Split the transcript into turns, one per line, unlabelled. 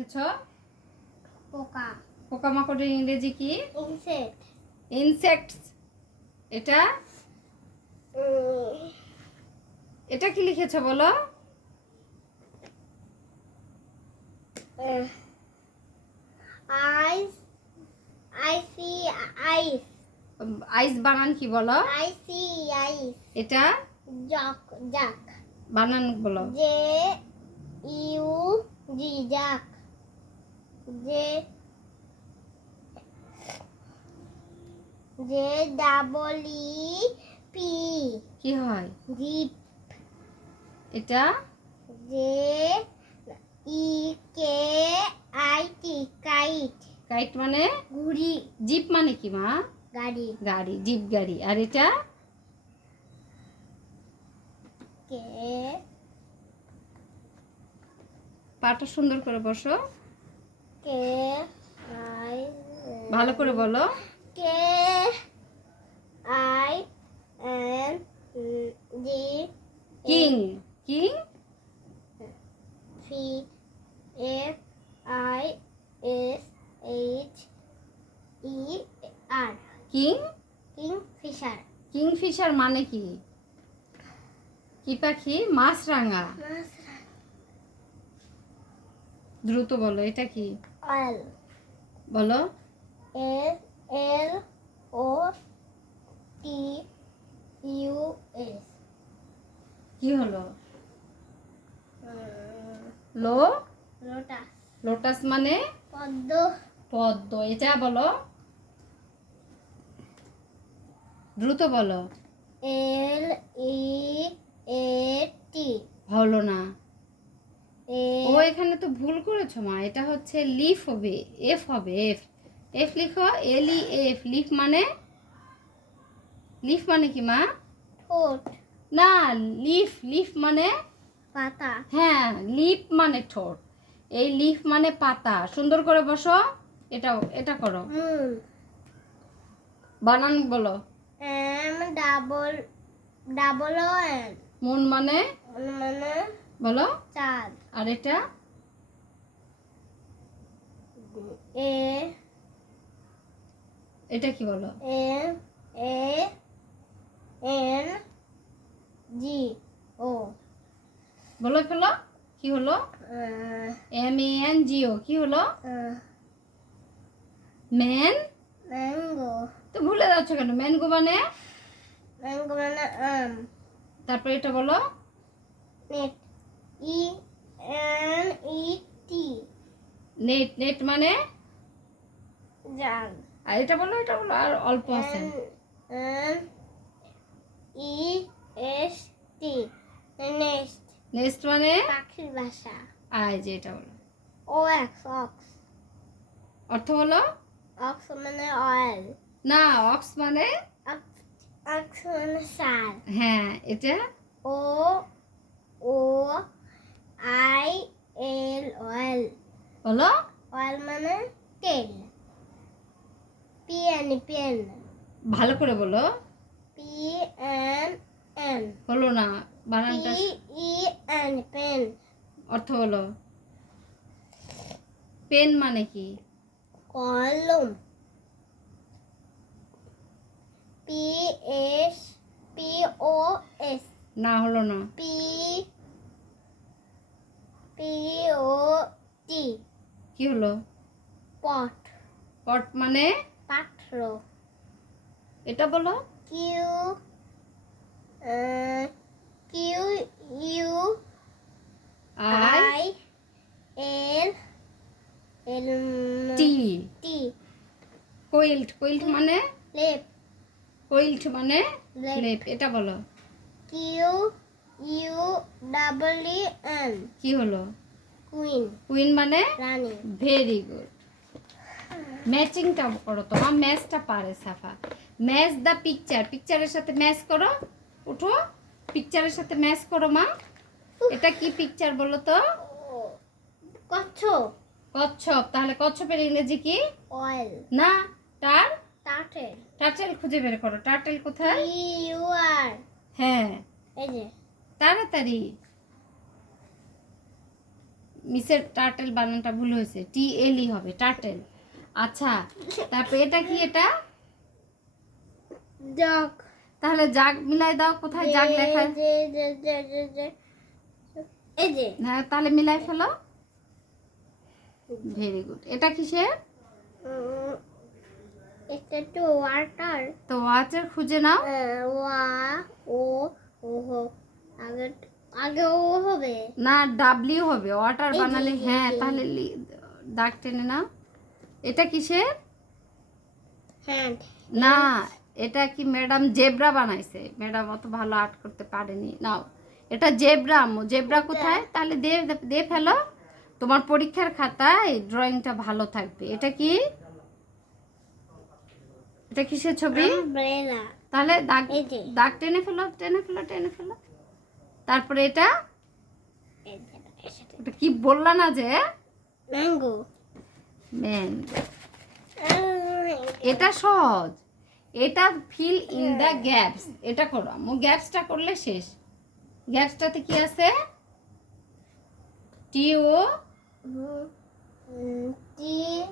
লিখেছ
পোকা।
পোকামাকড়ের ইংরেজি কি?
ইনসেক্ট
ইনসেক্টস এটা? এটা কি লিখেছ বলো?
আইস আই সি আইস
আইস বানান কি বলো?
আই সি আইস
এটা?
জক জাক
বানান বলো।
J U G jug J double E P.
কি হয়?
জিপ।
এটা?
J E K I T kite.
Kite মানে?
ঘুড়ি।
জিপ মানে কি মা?
গাড়ি।
গাড়ি জিপ গাড়ি। আর এটা?
কে?
পাটা সুন্দর করে বসো।
কে আই
ভালো করে বলো।
K I N G
king. King?
P F I S H E R.
King?
King fisher.
Kingfisher মানে কি? কি পাখি? মাছরাঙা। দ্রুত বলো এটা কি?
অয়েল
বলো।
এল এল ও টি ইউ এস
কি হলো? লো?
লোটাস।
লোটাস মানে?
পদ্ম।
পদ্ম। এটা বলো। দ্রুত বলো।
এল ই এ টি
হলো না। ও এখানে তো ভুল করেছ মা। এটা হচ্ছে লিফ হবে এফ হবে এফ। এফ লিখো এল ই এফ। লিফ মানে? লিফ মানে কি মা?
ঠোঁট।
না লিফ লিফ মানে?
পাতা।
হ্যাঁ লিফ মানে ঠোঁট। এই লিফ মানে পাতা। সুন্দর করে বসো। এটা এটা করো।
মুন
বানান বলো।
M double double O N.
মন? মানে
মানে?
বলো।
চাঁদ।
আর এটা?
এ।
এটা কি বলো?
N A N G O.
বলো ফেলো কি হলো? এম এ এন ও কি হলো? ম্যান?
ম্যাঙ্গো।
তো ভুলে যাচ্ছ কেন? ম্যানগো মানে?
ম্যাঙ্গো মানে আম।
তারপরে এটা বলো।
Net E N E T
net net মানে?
জাল
আর এটা বলো এটা বলো আর অল্প আছে।
E S T next.
Next মানে?
পাখির বাসা।
আয় যে এটা বলো।
O X ox.
অর্থ হলো
অক্স মানে অয়েল।
না অক্স মানে?
অক্স মানে সার।
হ্যাঁ এটা?
O O I L oil.
বলো
অয়েল মানে তেল পি এন পি এন
ভালো করে বলো।
পি এন এন
হলো না বানানটা পি
ই এন পেন
অর্থ হলো। পেন মানে কি?
কলম. P S P O S
না হলো না।
পি পি ও টি
কি হলো?
পট
পট মানে?
পাত্র
এটা বলো।
Q Q U
I
L L
T
T
quilt quilt মানে?
লেপ
কোইল্ট মানে?
লেপ
এটা বলো।
Q U double E N
কি হলো?
কুইন
কুইন মানে
রানী
ভেরি গুড ম্যাচিংটা করো তোমার ম্যাচটা পারে সাফা। ম্যাচ দ্য পিকচার পিকচারের সাথে ম্যাচ করো। উঠো। পিকচারের সাথে ম্যাচ করো মা। এটা কি পিকচার বলো তো?
কচ্ছপ।
কচ্ছপ। তাহলে কচ্ছপের ইংরেজি কি?
অয়েল
না টার
টাটেল
টার্টেল খুঁজে বের করো। টার্টেল কোথায়?
ইউ আর
হ্যাঁ।
এই যে।
তাড়াতাড়ি। মিসের টার্টেল বানানটা ভুল হয়েছে। টি এলই হবে টার্টেল। আচ্ছা তারপর এটা কি এটা?
Dog.
তাহলে জাগ মিলাই দাও কোথায় জাগ লেখা?
এই যে
হ্যাঁ তাহলে মিলাই ফেলো। ভেরি গুড এটা কিসের?
এটা তো ওয়াটার।
তো ওয়াচের খুঁজে নাও।
ওয়া ও ও হো আগে ও হবে।
না ডাব্লিউ হবে ওয়াটার বানালে হ্যাঁ তাহলে দাগ টেনে নাও। এটা কিসের?
হ্যান্ড
না এটা কি ম্যাডাম জেব্রা বানাইছে? ম্যাডাম অত ভালো আর্ট করতে পারেনি। নাও এটা জেব্রা আম্মু জেব্রা কোথায়? তাহলে দে দে ফেলো। তোমার পরীক্ষার খাতায় ড্রয়িংটা ভালো থাকবে। এটা কি? এটা কিসের ছবি? তাহলে দাগ দাগ টেনে ফেলো টেনে ফেলো টেনে ফেলো। তারপরে এটা? এটা কি বললা না যে?
ম্যাঙ্গো
ম্যান এটা সহজ। এটা ফিল ইন দ্য গ্যাপস এটা করো আম্মু। গ্যাপসটা করলে শেষ। গ্যাপসটাতে কি আছে? টি ও
টি